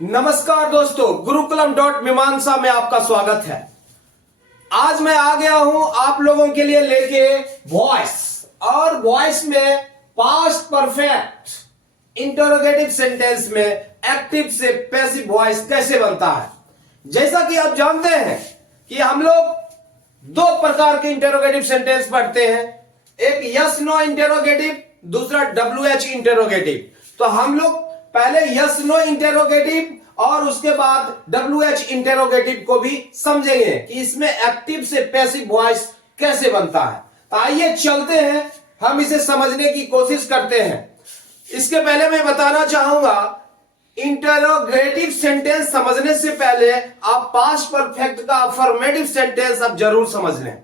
नमस्कार दोस्तों, गुरुकुलम.मीमांसा में आपका स्वागत है। आज मैं आ गया हूं आप लोगों के लिए लेके वॉइस और वॉइस में पास्ट परफेक्ट इंटरोगेटिव सेंटेंस में एक्टिव से पैसिव वॉइस कैसे बनता है। जैसा कि आप जानते हैं कि हम लोग दो प्रकार के इंटरोगेटिव सेंटेंस पढ़ते हैं, एक यस नो इंटरोगेटिव, दूसरा WH इंटरोगेटिव। तो हम लोग पहले यस नो इंटेरोगेटिव और उसके बाद WH इंटेरोगेटिव को भी समझेंगे कि इसमें एक्टिव से पैसिव वॉइस कैसे बनता है। तो आइए चलते हैं, हम इसे समझने की कोशिश करते हैं। इसके पहले मैं बताना चाहूंगा, इंटेरोगेटिव सेंटेंस समझने से पहले आप पास्ट परफेक्ट का अफर्मेटिव सेंटेंस आप जरूर समझ लें।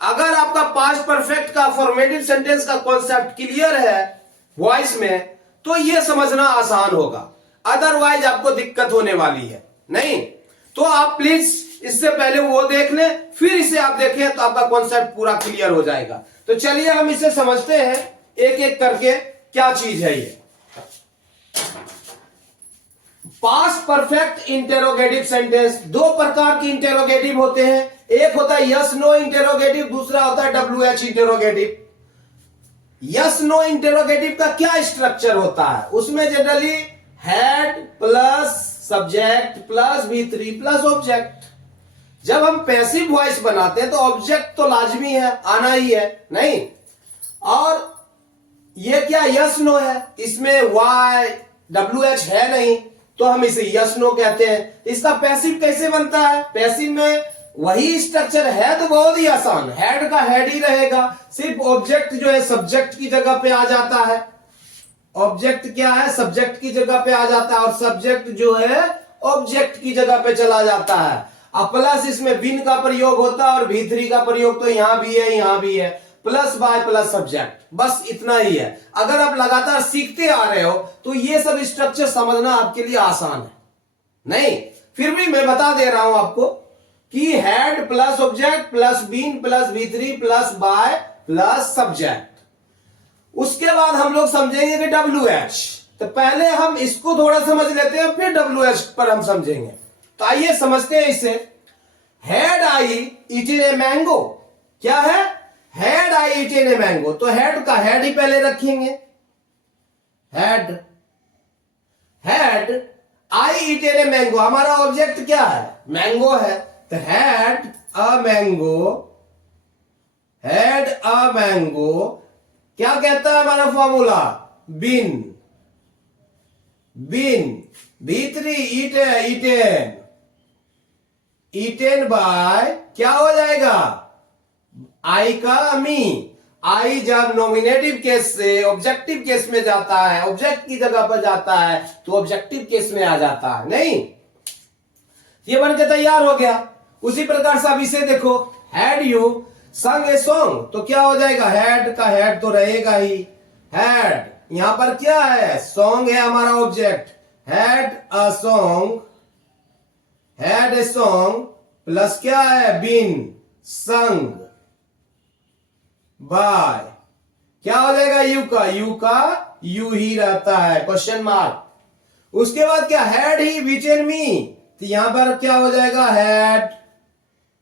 अगर आपका पास्ट परफेक्ट का अफर्मेटिव सेंटेंस का कॉन्सेप्ट क्लियर है वॉइस में, तो यह समझना आसान होगा, अदरवाइज आपको दिक्कत होने वाली है। नहीं तो आप प्लीज इससे पहले वो देख लें, फिर इसे आप देखें तो आपका कॉन्सेप्ट पूरा क्लियर हो जाएगा। तो चलिए हम इसे समझते हैं एक एक करके, क्या चीज है ये। पास्ट परफेक्ट इंटेरोगेटिव सेंटेंस, दो प्रकार के इंटेरोगेटिव होते हैं, एक होता है यस नो इंटेरोगेटिव, दूसरा होता है WH interrogative. Yes no interrogative का क्या स्ट्रक्चर होता है, उसमें generally had plus subject plus V3 plus object. जब हम पैसिव वॉइस बनाते हैं तो ऑब्जेक्ट तो लाजमी है, आना ही है, नहीं। और ये क्या यस नो है, इसमें WH है नहीं, तो हम इसे यस नो कहते हैं। इसका पैसिव कैसे बनता है, पैसिव में वही स्ट्रक्चर है, तो बहुत ही आसान, हेड का हेड ही रहेगा, सिर्फ ऑब्जेक्ट जो है सब्जेक्ट की जगह पे आ जाता है। ऑब्जेक्ट क्या है, सब्जेक्ट की जगह पे आ जाता है, और सब्जेक्ट जो है ऑब्जेक्ट की जगह पे चला जाता है। अब प्लस इसमें बिन का प्रयोग होता है, और V3 का प्रयोग तो यहां भी है, यहां भी है, प्लस बाय प्लस सब्जेक्ट, बस इतना ही है। अगर आप लगातार सीखते आ रहे हो तो ये सब स्ट्रक्चर समझना आपके लिए आसान है। नहीं फिर भी मैं बता दे रहा हूं आपको कि head plus object plus been plus V3 plus by plus subject. उसके बाद हम लोग समझेंगे कि WH। तो पहले हम इसको थोड़ा समझ लेते हैं, फिर WH पर हम समझेंगे। तो आइए समझते हैं इसे। Had I eaten a mango, क्या है, had I eaten a mango, तो हेड का हेड ही पहले रखेंगे, had I eaten a mango, हमारा ऑब्जेक्ट क्या है, मैंगो है, तो हैड अ मैंगो, क्या कहता है हमारा फॉर्मूला, बिन V3 ईटेन बाय क्या हो जाएगा, आई का मी। आई जब नॉमिनेटिव केस से ऑब्जेक्टिव केस में जाता है, ऑब्जेक्ट की जगह पर जाता है, तो ऑब्जेक्टिव केस में आ जाता है। नहीं ये बनके तैयार हो गया। उसी प्रकार से अब इसे देखो, हैड यू संग ए सॉन्ग, तो क्या हो जाएगा, हैड का हेड तो रहेगा ही, हैड यहां पर क्या है, सॉन्ग है हमारा object, had a song plus क्या है, बीन संग बाय, क्या हो जाएगा, यू ही रहता है, क्वेश्चन मार्क। उसके बाद क्या, हैड ही बीटेन मी, तो यहां पर क्या हो जाएगा, हैड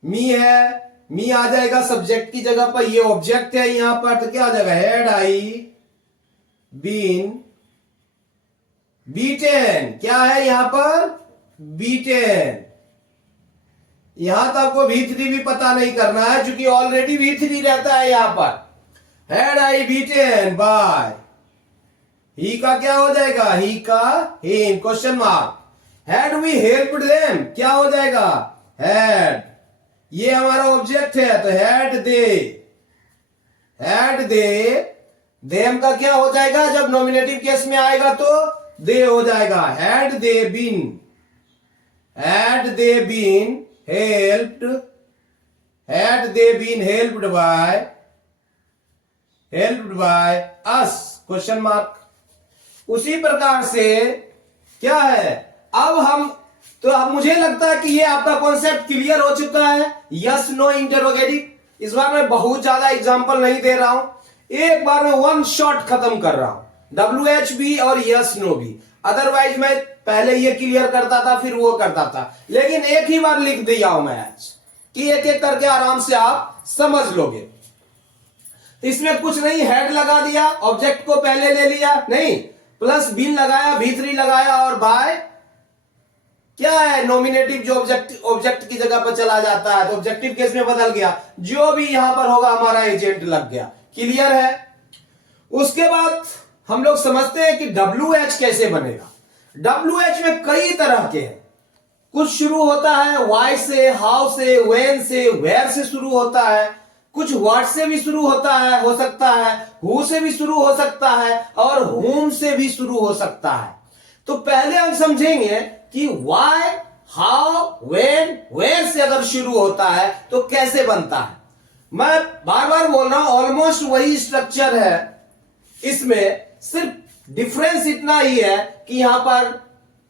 मी है, मी आ जाएगा सब्जेक्ट की जगह पर, ये ऑब्जेक्ट है यहां पर, तो क्या आ जाएगा, हैड आई बीन बीटेन, क्या है यहां पर, बीटेन। यहां तक आपको V3 भी पता नहीं करना है, क्योंकि ऑलरेडी V3 रहता है यहां पर। Had I beaten by, he का क्या हो जाएगा, ही का him, question mark. Had we helped them, क्या हो जाएगा, हैड, ये हमारा ऑब्जेक्ट है, तो हैड दे, देम का क्या हो जाएगा, जब नॉमिनेटिव केस में आएगा तो दे हो जाएगा, had they been helped by us, question mark. उसी प्रकार से क्या है, अब मुझे लगता है कि ये आपका कॉन्सेप्ट क्लियर हो चुका है, यस नो इंटरोगेटिव। इस बार मैं बहुत ज्यादा एग्जांपल नहीं दे रहा हूं, एक बार में वन शॉट खत्म कर रहा हूं, WH भी और यस नो भी। अदरवाइज मैं पहले ये क्लियर करता था फिर वो करता था, लेकिन एक ही बार लिख दिया हूं मैं आज कि एक एक करके आराम से आप समझ लोगे। तो इसमें कुछ नहीं, हेड लगा दिया, ऑब्जेक्ट को पहले ले लिया, नहीं प्लस बिन लगाया, V3 लगाया और बाय क्या है नॉमिनेटिव जो ऑब्जेक्ट की जगह पर चला जाता है, तो ऑब्जेक्टिव केस में बदल गया, जो भी यहां पर होगा हमारा एजेंट लग गया। क्लियर है? उसके बाद हम लोग समझते हैं कि WH कैसे बनेगा। WH में कई तरह के हैं, कुछ शुरू होता है वाई से, हाउ से, व्हेन से, वेयर से शुरू होता है, कुछ व्हाट से भी शुरू होता है, हो सकता है हु से भी शुरू हो सकता है और whom से भी शुरू हो सकता है। तो पहले हम समझेंगे कि वाई, हाउ, व्हेन, वेयर से अगर शुरू होता है तो कैसे बनता है। मैं बार बार बोल रहा हूं ऑलमोस्ट वही स्ट्रक्चर है, इसमें सिर्फ डिफरेंस इतना ही है कि यहां पर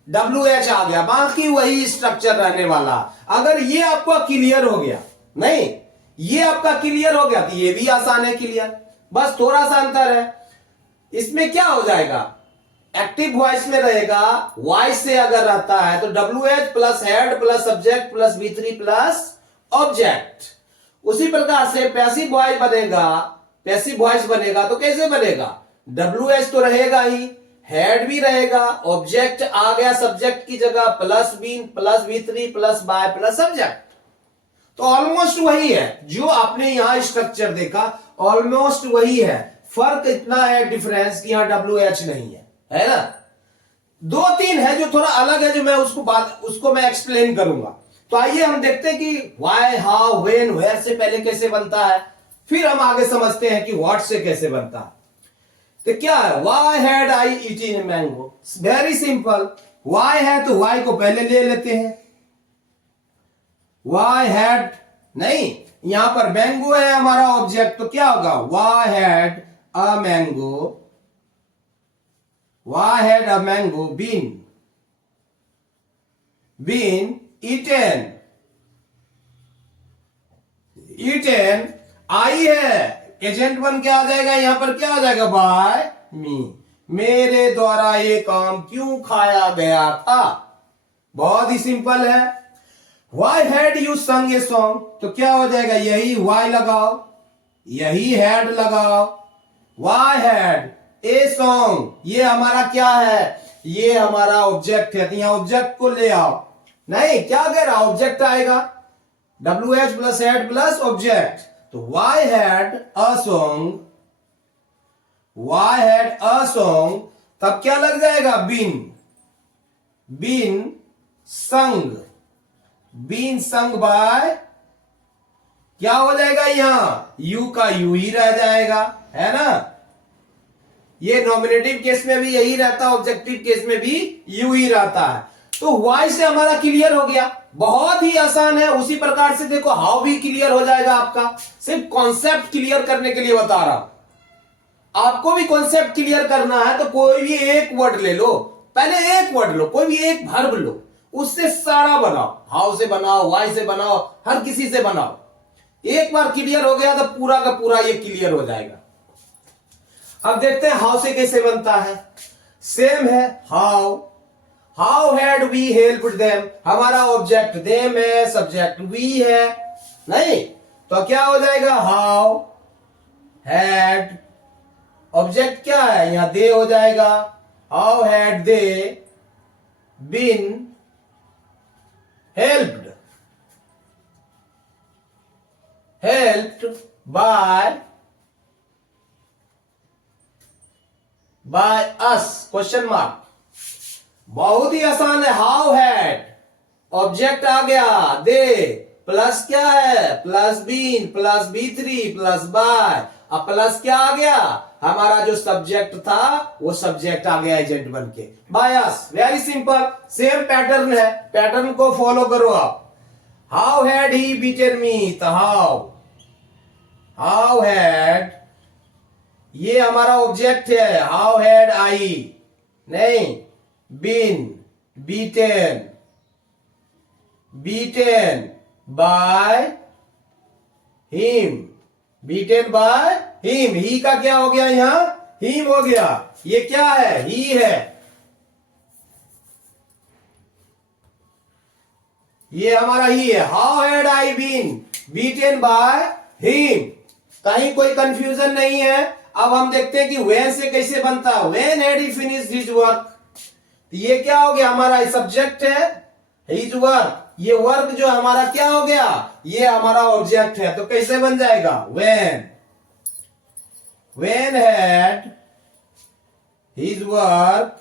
WH आ गया, बाकी वही स्ट्रक्चर रहने वाला। अगर ये आपको क्लियर हो गया, नहीं ये आपका क्लियर हो गया तो ये भी आसान है क्लियर, बस थोड़ा सा अंतर है। इसमें क्या हो जाएगा, एक्टिव वॉइस में रहेगा, वॉइस से अगर रहता है तो WH plus head plus subject plus V3 plus object. उसी प्रकार से पैसिव वॉइस बनेगा, पैसिव वॉइस बनेगा तो कैसे बनेगा, WH तो रहेगा ही, हेड भी रहेगा, ऑब्जेक्ट आ गया सब्जेक्ट की जगह, plus been plus V3 plus by plus subject. तो ऑलमोस्ट वही है जो आपने यहां स्ट्रक्चर देखा, ऑलमोस्ट वही है, फर्क इतना है डिफरेंस कि यहां WH नहीं है ना। दो तीन है जो थोड़ा अलग है, जो मैं उसको मैं एक्सप्लेन करूंगा। तो आइए हम देखते हैं कि वाई, हाउ, व्हेन, वेयर से पहले कैसे बनता है, फिर हम आगे समझते हैं कि व्हाट से कैसे बनता है। तो क्या है, why had I eating mango, very simple. Why है तो वाई को पहले ले लेते हैं, वाई हैड नहीं, यहां पर मैंगो है हमारा ऑब्जेक्ट, तो क्या होगा, why had a mango, why had a mango been eaten, eaten आई है, एजेंट बन के आ जाएगा, यहां पर क्या आ जाएगा, बाय मी, मेरे द्वारा ये काम क्यों खाया गया था। बहुत ही सिंपल है। वाई हैड यू संग ए सॉन्ग, तो क्या हो जाएगा, यही वाई लगाओ, यही हैड लगाओ, वाई हैड ए सॉन्ग, ये हमारा क्या है, ये हमारा ऑब्जेक्ट है, तो यहां ऑब्जेक्ट को ले आओ, नहीं क्या कह रहा, ऑब्जेक्ट आएगा, WH plus head plus object, तो why had a song, why had a song, तब क्या लग जाएगा, बीन संग, बीन संग बाय, क्या हो जाएगा, यहां यू का यू ही रह जाएगा, है ना। ये नॉमिनेटिव केस में भी यही रहता है, ऑब्जेक्टिव केस में भी यू ही रहता है। तो वाई से हमारा क्लियर हो गया, बहुत ही आसान है। उसी प्रकार से देखो हाउ भी क्लियर हो जाएगा आपका, सिर्फ कॉन्सेप्ट क्लियर करने के लिए बता रहा हूं। आपको भी कॉन्सेप्ट क्लियर करना है तो कोई भी एक वर्ड ले लो, पहले एक वर्ड लो, कोई भी एक वर्ब लो, उससे सारा बनाओ, हाउ से बनाओ, वाई से बनाओ, हर किसी से बनाओ। एक बार क्लियर हो गया तो पूरा का पूरा ये क्लियर हो जाएगा। अब देखते हैं हाउ से कैसे बनता है। सेम है, how had we helped them, हमारा ऑब्जेक्ट देम है, सब्जेक्ट वी है, नहीं तो क्या हो जाएगा, हाउ हैड, ऑब्जेक्ट क्या है यहां दे हो जाएगा, how had they been helped by us, question mark. बहुत ही आसान है। हाउ हैड, ऑब्जेक्ट आ गया, दे प्लस क्या है, plus been plus B3 plus by, अब प्लस क्या आ गया, हमारा जो सब्जेक्ट था वो सब्जेक्ट आ गया एजेंट बन के, बायस। वेरी सिंपल, सेम पैटर्न है, पैटर्न को फॉलो करो आप। हाउ हैड ही बीटन मी, तो हाउ हैड, ये हमारा ऑब्जेक्ट है, हाउ हैड आई नहीं, been beaten by him, beaten by him, he का क्या हो गया, यहां हिम हो गया, ये क्या है, ही है, ये हमारा ही है, how had I been beaten by him. कहीं कोई कंफ्यूजन नहीं है। अब हम देखते हैं कि व्हेन से कैसे बनता है, when had he finished his work. ये क्या हो गया, हमारा सब्जेक्ट है हिज वर्क, ये वर्क जो हमारा क्या हो गया, ये हमारा ऑब्जेक्ट है। तो कैसे बन जाएगा, when had his work,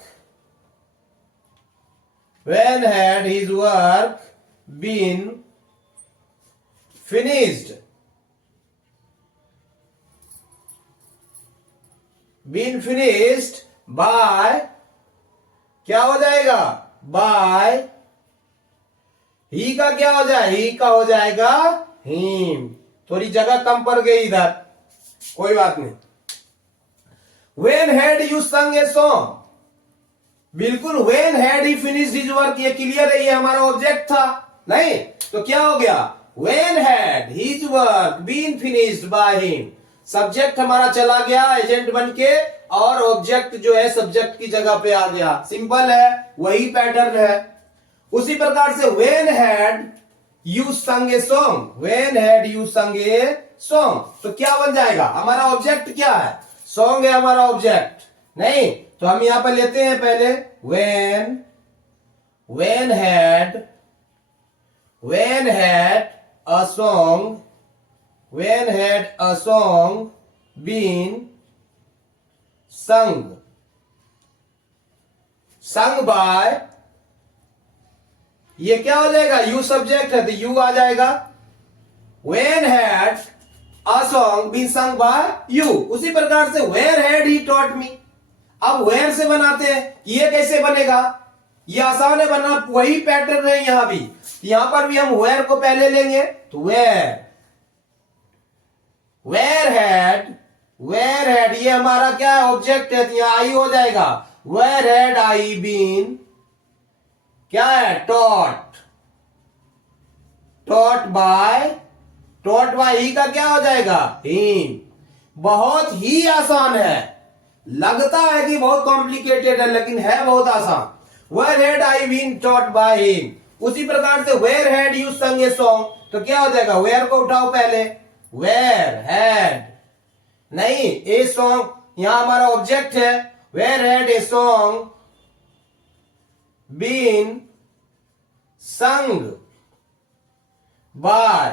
when had his work been finished, by, क्या हो जाएगा, by ही का क्या हो जाए, ही का हो जाएगा him। थोड़ी जगह कम पड़ गई इधर, कोई बात नहीं। when had you sung a song, बिल्कुल when had he finished his work, ये क्लियर है, ये हमारा ऑब्जेक्ट था नहीं, तो क्या हो गया, when had his work been finished by him। Subject हमारा चला गया एजेंट बन के, और ऑब्जेक्ट जो है सब्जेक्ट की जगह पे आ गया। सिंपल है, वही पैटर्न है। उसी प्रकार से when had you sung a song, when had you sung a song, तो क्या बन जाएगा, हमारा ऑब्जेक्ट क्या है, सॉन्ग है हमारा ऑब्जेक्ट नहीं। तो हम यहां पर लेते हैं पहले when had a song been sung by, ये क्या हो जाएगा, यू सब्जेक्ट है तो यू आ जाएगा। when had a song been sung by you। उसी प्रकार से where had he taught me। अब where से बनाते हैं, ये कैसे बनेगा, ये आसान है बनना, वही पैटर्न है यहां भी। यहां पर भी हम where को पहले लेंगे, तो where had ये हमारा क्या है, ऑब्जेक्ट है, तो यहां आई हो जाएगा। where had I been, क्या है, taught by ही का क्या हो जाएगा, him। बहुत ही आसान है, लगता है कि बहुत कॉम्प्लिकेटेड है लेकिन है बहुत आसान। where had I been taught by him। उसी प्रकार से where had you sung a song, तो क्या हो जाएगा, where को उठाओ पहले, where had नहीं, a song यहां हमारा ऑब्जेक्ट है, where had a song been sung by,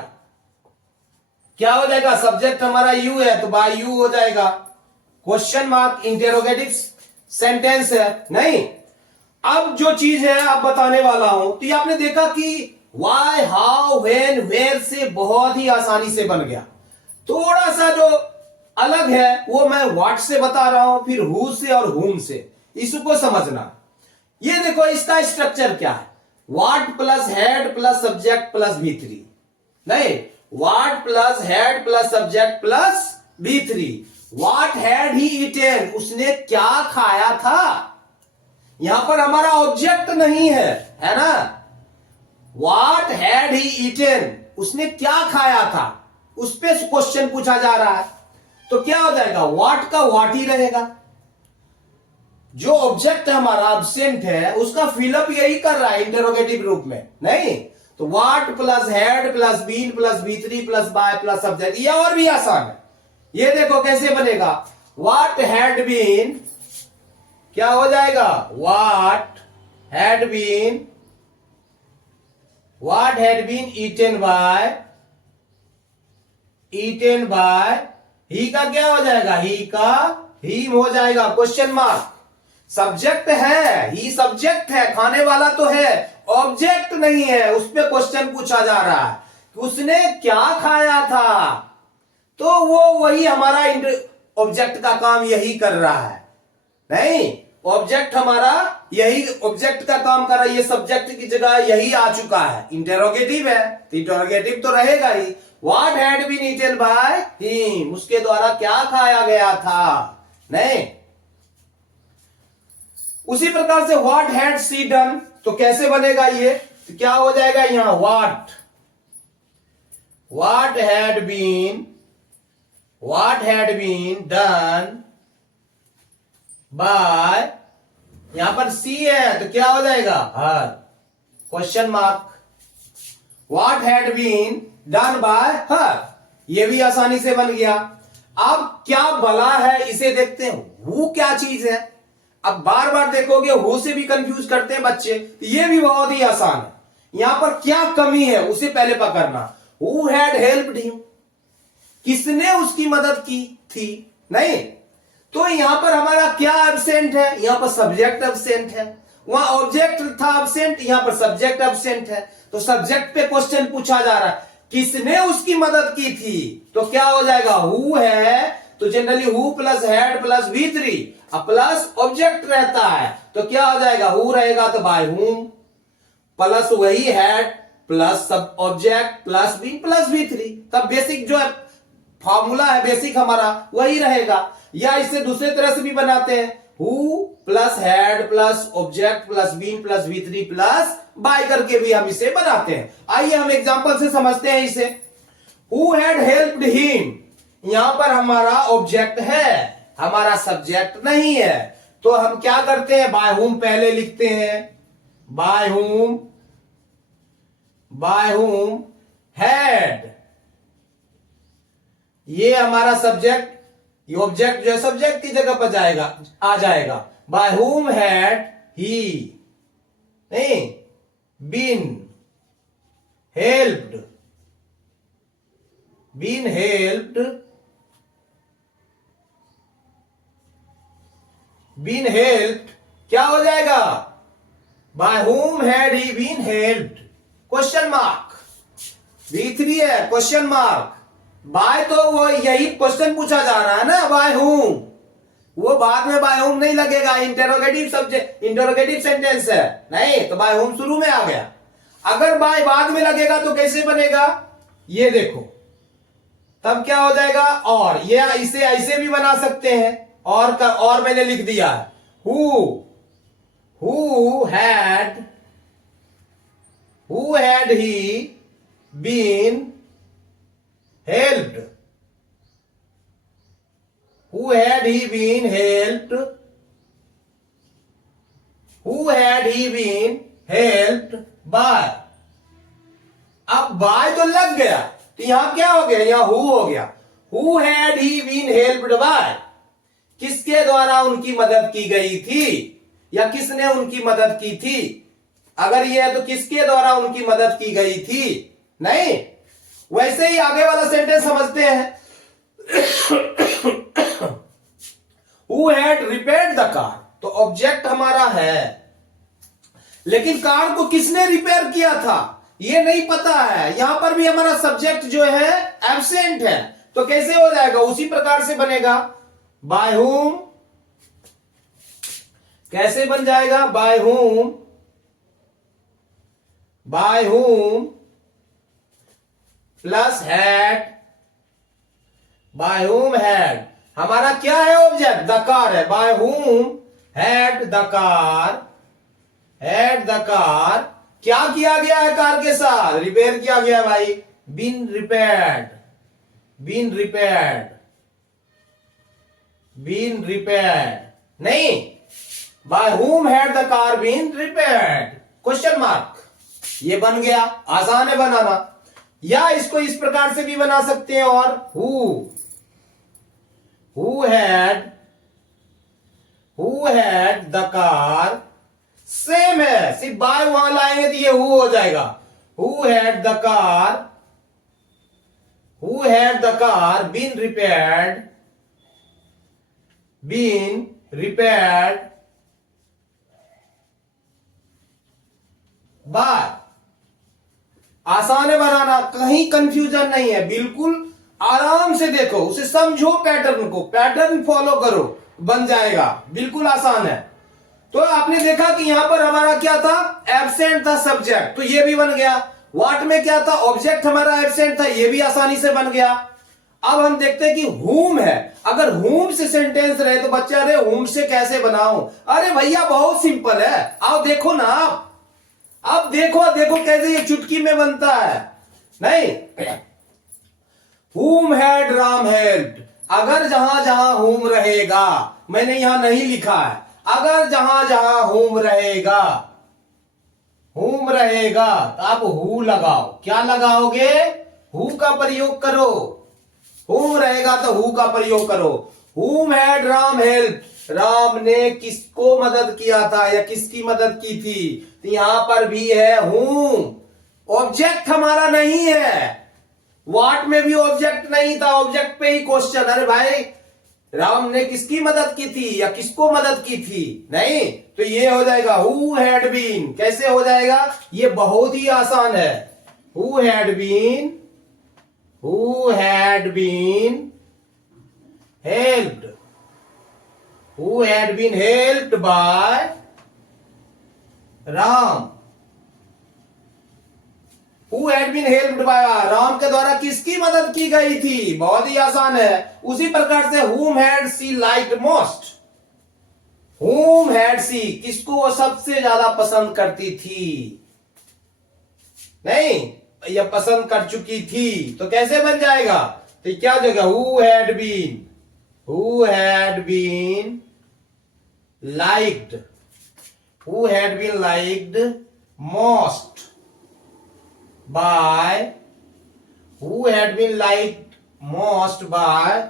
क्या हो जाएगा, सब्जेक्ट हमारा यू है तो बाय यू हो जाएगा। क्वेश्चन मार्क इंटेरोगेटिव सेंटेंस है नहीं। अब जो चीज है आप बताने वाला हूं, तो ये आपने देखा कि वाई, हाउ, व्हेन, वेयर से बहुत ही आसानी से बन गया। थोड़ा सा जो अलग है वो मैं व्हाट से बता रहा हूं, फिर हु से और हुम से, इसको समझना। ये देखो इसका स्ट्रक्चर क्या है, what plus head plus subject plus V3 नहीं, what plus head plus subject plus V3। What had he eaten, उसने क्या खाया था। यहां पर हमारा ऑब्जेक्ट नहीं है ना। व्हाट हैड ही ईटेन, उसने क्या खाया था, उस पे क्वेश्चन पूछा जा रहा है। तो क्या हो जाएगा, व्हाट का व्हाट ही रहेगा। जो ऑब्जेक्ट हमारा एब्सेंट है उसका फिलअप यही कर रहा है इंटरोगेटिव रूप में नहीं। तो what plus head plus been plus V3 plus by plus subject, ये और भी आसान है। ये देखो कैसे बनेगा, व्हाट हैड बीन, क्या हो जाएगा, what had been eaten by, he का क्या हो जाएगा, ही का ही हो जाएगा। क्वेश्चन मार्क, सब्जेक्ट है, ही सब्जेक्ट है, खाने वाला तो है, ऑब्जेक्ट नहीं है, उस पर क्वेश्चन पूछा जा रहा है कि उसने क्या खाया था। तो वो वही हमारा ऑब्जेक्ट का काम यही कर रहा है नहीं, ऑब्जेक्ट हमारा यही ऑब्जेक्ट का काम कर रहा है, ये सब्जेक्ट की जगह यही आ चुका है। इंटेरोगेटिव है तो इंटेरोगेटिव तो रहेगा ही। What had been eaten by him, उसके द्वारा क्या खाया गया था नहीं। उसी प्रकार से व्हाट हैड सी डन, तो कैसे बनेगा ये, तो क्या हो जाएगा यहां, what had been done by, यहां पर सी है तो क्या हो जाएगा her. Question mark, what had been done by her, ये भी आसानी से बन गया। अब क्या भला है इसे देखते हैं, हु क्या चीज है। अब बार बार देखोगे हु से भी कंफ्यूज करते हैं बच्चे, तो ये भी बहुत ही आसान है। यहां पर क्या कमी है उसे पहले पकड़ना। हु हैड हेल्प्ड हिम, किसने उसकी मदद की थी, नहीं। तो यहां पर हमारा क्या एब्सेंट है, यहां पर सब्जेक्ट एब्सेंट है। वहां ऑब्जेक्ट था एब्सेंट, यहां पर सब्जेक्ट एब्सेंट है। तो सब्जेक्ट पे क्वेश्चन पूछा जा रहा है किसने उसकी मदद की थी, तो क्या हो जाएगा, हु है तो generally who plus had plus V3 plus object रहता है, तो क्या हो जाएगा, हु रहेगा तो बाय हुम प्लस वही हैड प्लस सब object plus be plus V3। तब बेसिक जो है फॉर्मूला है बेसिक हमारा वही रहेगा। या इसे दूसरे तरह से भी बनाते हैं, who plus had plus object plus been plus V3 plus by करके भी हम इसे बनाते हैं। आइए हम एग्जांपल से समझते हैं इसे। हु हैड हेल्प्ड हिम, यहां पर हमारा ऑब्जेक्ट है, हमारा सब्जेक्ट नहीं है। तो हम क्या करते हैं, बाय हुम पहले लिखते हैं, बाय हुम हैड, ये हमारा सब्जेक्ट, ये ऑब्जेक्ट जो है सब्जेक्ट की जगह पर जाएगा, आ जाएगा। बाय हुम हैड ही नहीं बीन हेल्प्ड, बीन हेल्प्ड क्या हो जाएगा, by whom had he been helped, question mark. V3 है क्वेश्चन मार्क। बाय तो वो यही क्वेश्चन पूछा जा रहा है ना, बाय हुम, वो बाद में बाय हुम नहीं लगेगा, इंटेरोगेटिव सब्जेक्ट, इंटेरोगेटिव सेंटेंस है, नहीं तो बाय हुम शुरू में आ गया। अगर बाय बाद में लगेगा तो कैसे बनेगा, ये देखो, तब क्या हो जाएगा, और ये इसे ऐसे भी बना सकते हैं, और मैंने लिख दिया है, who had he been helped, who had he been helped by। अब बाय तो लग गया, तो यहां क्या हो गया, यहां हु हो गया। who had he been helped by, किसके द्वारा उनकी मदद की गई थी, या किसने उनकी मदद की थी। अगर यह है तो किसके द्वारा उनकी मदद की गई थी, नहीं। वैसे ही आगे वाला सेंटेंस समझते हैं, Who had repaired the car, तो ऑब्जेक्ट हमारा है, लेकिन कार को किसने रिपेयर किया था ये नहीं पता है। यहां पर भी हमारा सब्जेक्ट जो है एब्सेंट है, तो कैसे हो जाएगा, उसी प्रकार से बनेगा, बाय हुम, कैसे बन जाएगा, by whom plus had, bye whom had, हमारा क्या है ऑब्जेक्ट, द कार है, bye whom had the car, क्या किया गया है कार के साथ, रिपेयर किया गया भाई, बीन रिपेयर्ड, नहीं, by whom had the car been repaired, question mark. ये बन गया, आसान है बनाना। या इसको इस प्रकार से भी बना सकते हैं, और who had the car, same है, सिर्फ बाय वहां लाएंगे तो ये हु हो जाएगा, who had the car been repaired by। आसान है बनाना, कहीं कंफ्यूजन नहीं है, बिल्कुल आराम से देखो, उसे समझो, पैटर्न को, पैटर्न फॉलो करो, बन जाएगा, बिल्कुल आसान है। तो आपने देखा कि यहां पर हमारा क्या था, एब्सेंट था सब्जेक्ट, तो ये भी बन गया। व्हाट में क्या था, ऑब्जेक्ट हमारा एब्सेंट था, ये भी आसानी से बन गया। अब हम देखते हैं कि हुम है, अगर हुम से सेंटेंस रहे तो बच्चा, अरे हुम से कैसे बनाऊं, अरे भैया बहुत सिंपल है, आओ देखो ना आप, अब देखो कैसे ये चुटकी में बनता है, नहीं। whom had राम helped, अगर जहां जहां whom रहेगा, मैंने यहां नहीं लिखा है, अगर जहां जहां whom रहेगा whom रहेगा तो आप who लगाओ। क्या लगाओगे? who का प्रयोग करो। whom रहेगा तो who का प्रयोग करो। whom had Ram helped, Ram ने किसको मदद किया था या किसकी मदद की थी? तो यहां पर भी है whom। ऑब्जेक्ट हमारा नहीं है, व्हाट में भी ऑब्जेक्ट नहीं था, ऑब्जेक्ट पे ही क्वेश्चन। अरे भाई राम ने किसकी मदद की थी या किसको मदद की थी? नहीं, तो ये हो जाएगा हु हैड बीन। कैसे हो जाएगा? ये बहुत ही आसान है। Who had been helped, who had been helped by Ram. Who had been helped by Ram के द्वारा किसकी मदद की गई थी? बहुत ही आसान है। उसी प्रकार से whom had she liked most, whom had she किसको वो सबसे ज्यादा पसंद करती थी? नहीं, यह पसंद कर चुकी थी, तो कैसे बन जाएगा? तो क्या जगह who had been liked, who had been liked most by, who had been liked most by,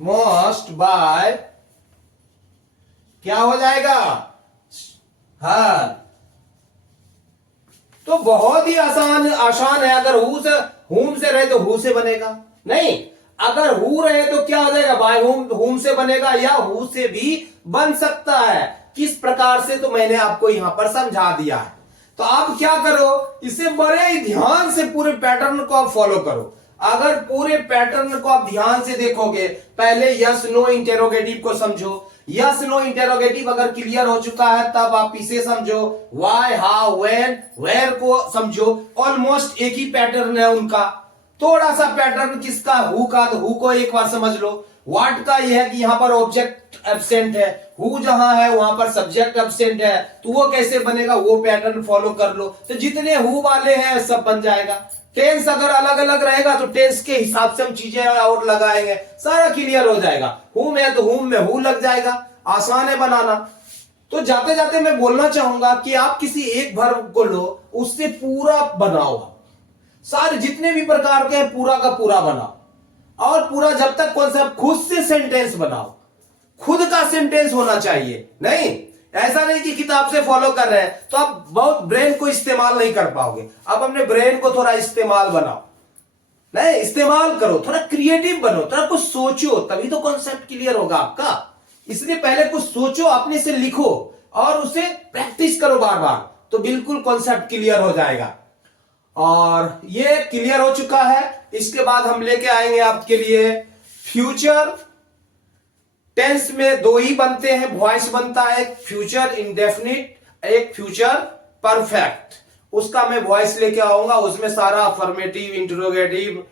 most by, क्या हो जाएगा? हर। तो बहुत ही आसान है। अगर हु से हुम से रहे तो हु से बनेगा, नहीं अगर हु रहे तो क्या हो जाएगा? बाय हुम से बनेगा, या हु से भी बन सकता है। किस प्रकार से, तो मैंने आपको यहां पर समझा दिया है। तो आप क्या करो, इसे बड़े ही ध्यान से पूरे पैटर्न को आप फॉलो करो। अगर पूरे पैटर्न को आप ध्यान से देखोगे, पहले यस नो इंटेरोगेटिव को समझो। यस नो इंटेरोगेटिव अगर क्लियर हो चुका है तब आप इसे समझो। व्हाई, हाउ, व्हेन, वेयर को समझो। ऑलमोस्ट एक ही पैटर्न है उनका। थोड़ा सा पैटर्न किसका? हु का, तो हु को एक बार समझ लो। व्हाट का यह है कि यहां पर ऑब्जेक्ट एब्सेंट है, हु जहां है वहां पर सब्जेक्ट एब्सेंट है, तो वो कैसे बनेगा? वो पैटर्न फॉलो कर लो। तो जितने हु वाले हैं सब बन जाएगा। टेंस अगर अलग अलग रहेगा तो टेंस के हिसाब से हम चीजें और लगाएंगे, सारा क्लियर हो जाएगा। हुम है तो हुम में हु लग जाएगा, आसान है बनाना। तो जाते जाते मैं बोलना चाहूंगा कि आप किसी एक वर्ब को लो, उससे पूरा बनाओ। सारे जितने भी प्रकार के हैं पूरा का पूरा बनाओ, और पूरा जब तक कॉन्सेप्ट खुद से सेंटेंस बनाओ। खुद का सेंटेंस होना चाहिए, नहीं ऐसा नहीं कि किताब से फॉलो कर रहे हैं तो आप बहुत ब्रेन को इस्तेमाल नहीं कर पाओगे। आप अपने ब्रेन को थोड़ा इस्तेमाल बनाओ, नहीं इस्तेमाल करो, थोड़ा क्रिएटिव बनो, थोड़ा कुछ सोचो, तभी तो कॉन्सेप्ट क्लियर होगा आपका। इसलिए पहले कुछ सोचो, अपने से लिखो और उसे प्रैक्टिस करो बार बार, तो बिल्कुल कॉन्सेप्ट क्लियर हो जाएगा। और ये क्लियर हो चुका है। इसके बाद हम लेके आएंगे आपके लिए फ्यूचर टेंस में दो ही बनते हैं, वॉइस बनता है, एक फ्यूचर इंडेफिनिट, एक फ्यूचर परफेक्ट। उसका मैं वॉइस लेके आऊंगा, उसमें सारा अफर्मेटिव, इंटेरोगेटिव,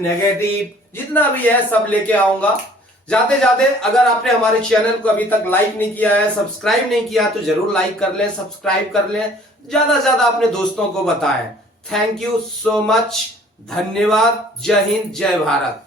नेगेटिव जितना भी है सब लेके आऊंगा। जाते जाते अगर आपने हमारे चैनल को अभी तक लाइक नहीं किया है, सब्सक्राइब नहीं किया, तो जरूर लाइक कर लें, सब्सक्राइब कर लें, ज्यादा से ज्यादा अपने दोस्तों को बताएं। थैंक यू सो मच, धन्यवाद, जय हिंद, जय भारत।